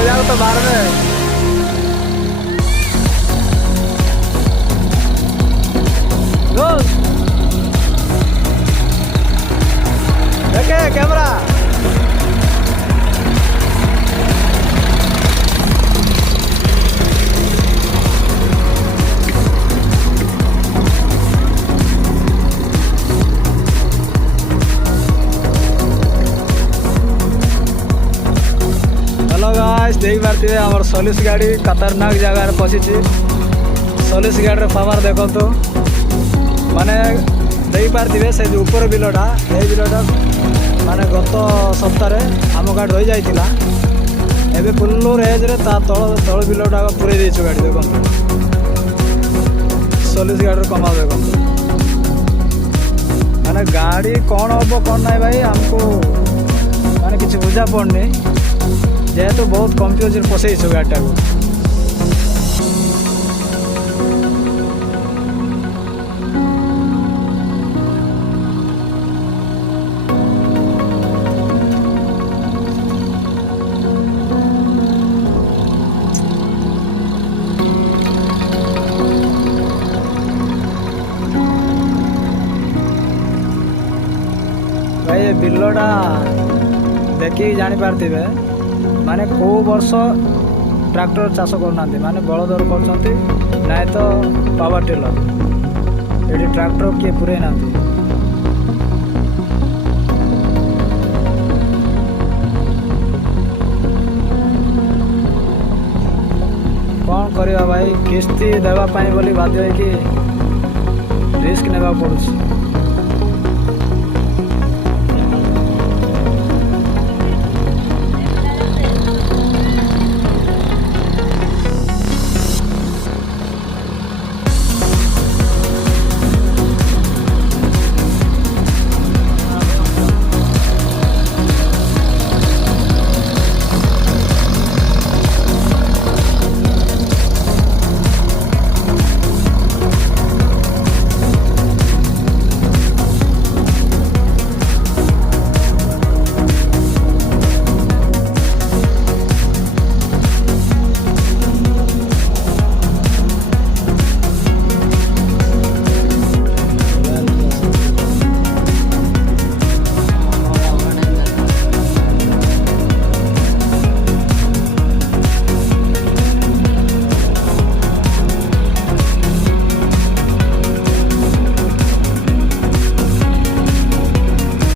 मजाक तो बाहर में देखे कैमरा हेलो गाइस देख पारे आम सलीस गाड़ी खतरनाक जगह पशिची सलीस गाड़ी पावर देखो तो माने देख पारे से ऊपर बिलटा ये बिलटा माने गत सप्ताह आम गाड़ी रही जाइला एबे फुल रेज रे ता तल बिलटा पूरे देचु गाड़ी देखो सलीस गाड़ी कमा देखो माने गाड़ी कौन हम कौन ना भाई आमको माने किसी बुझा पड़नी जेहेतु बहुत कंफ्यूज पसईस गाड़ीटा को भाई बिलटा देखिए जापारे माने को वर्ष ट्रैक्टर चाष करना माने बलदर कर ना तो पावर टेलर ये ट्रैक्टर किए पूरे ना कौन करवा भाई किस्ती देवाई बोली बाध्य कि रिस्क नेबा पड़ुछि।